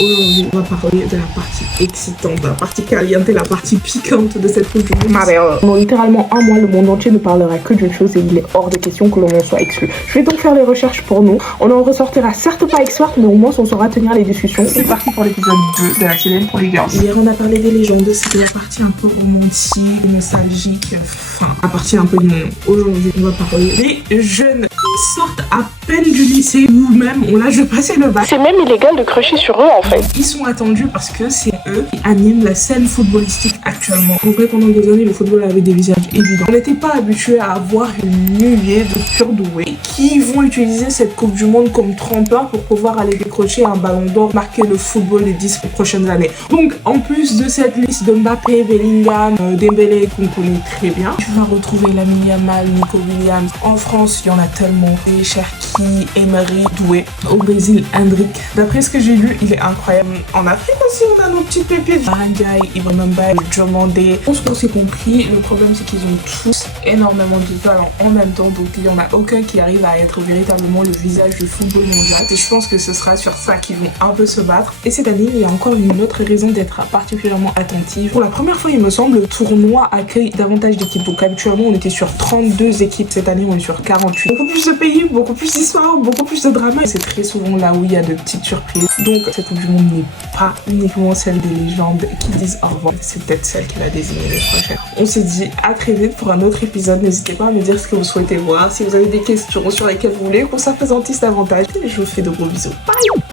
Aujourd'hui, on va parler de la partie excitante, de la partie caliente et la partie piquante de cette Coupe du Monde. Pendant littéralement un mois, le monde entier ne parlera que d'une chose et il est hors de question que l'on en soit exclu. Je vais donc faire les recherches pour nous. On en ressortira certes pas expert, mais au moins on saura tenir les discussions. C'est parti pour l'épisode 2 de la série pour les girls. Hier, on a parlé des légendes, c'était la partie un peu romantique, nostalgique, enfin, la partie un peu de monde. Aujourd'hui, on va parler des jeunes qui sortent à peine du lycée, ou même on lâche de passer le bac. C'est même illégal de crusher sur eux en fait. Ils sont attendus parce que c'est eux qui animent la scène footballistique actuellement. En vrai, pendant des années, le football avait des visages évidents. On n'était pas habitué à avoir une nuée de surdoués qui vont utiliser cette Coupe du Monde comme tremplin pour pouvoir aller décrocher un ballon d'or, marquer le football des 10 prochaines années. Donc, en plus de cette liste de Mbappé, Bellingham, Dembélé qu'on connaît très bien, tu vas retrouver Lamine Yamal, Nico Williams. En France, il y en a tellement. Des Cherki, Emery, Doué. Au Brésil, Hendrik. D'après ce que j'ai lu, il est incroyable. En Afrique aussi, on a nos petites pépites. Barangay, Ibrahim Mbaye, Diomandé. Je pense qu'on s'est compris. Le problème, c'est qu'ils ont tous énormément de talent en même temps. Donc, il n'y en a aucun qui arrive à être véritablement le visage du football mondial. Et je pense que ce sera sur ça qu'ils vont un peu se battre. Et cette année, il y a encore une autre raison d'être particulièrement attentive. Pour la première fois, il me semble, le tournoi accueille davantage d'équipes. Donc, habituellement, on était sur 32 équipes. Cette année, on est sur 48. Beaucoup plus de pays, beaucoup plus d'histoires, beaucoup plus de drama. Et c'est très souvent là où il y a de petites surprises. Donc, cette Coupe du Monde n'est pas uniquement celle des légendes qui disent au revoir. C'est peut-être celle qui va désigner les prochaines. On se dit à très vite pour un autre épisode. N'hésitez pas à me dire ce que vous souhaitez voir. Si vous avez des questions sur lesquelles vous voulez qu'on s'appesantisse davantage. Je vous fais de gros bisous. Bye!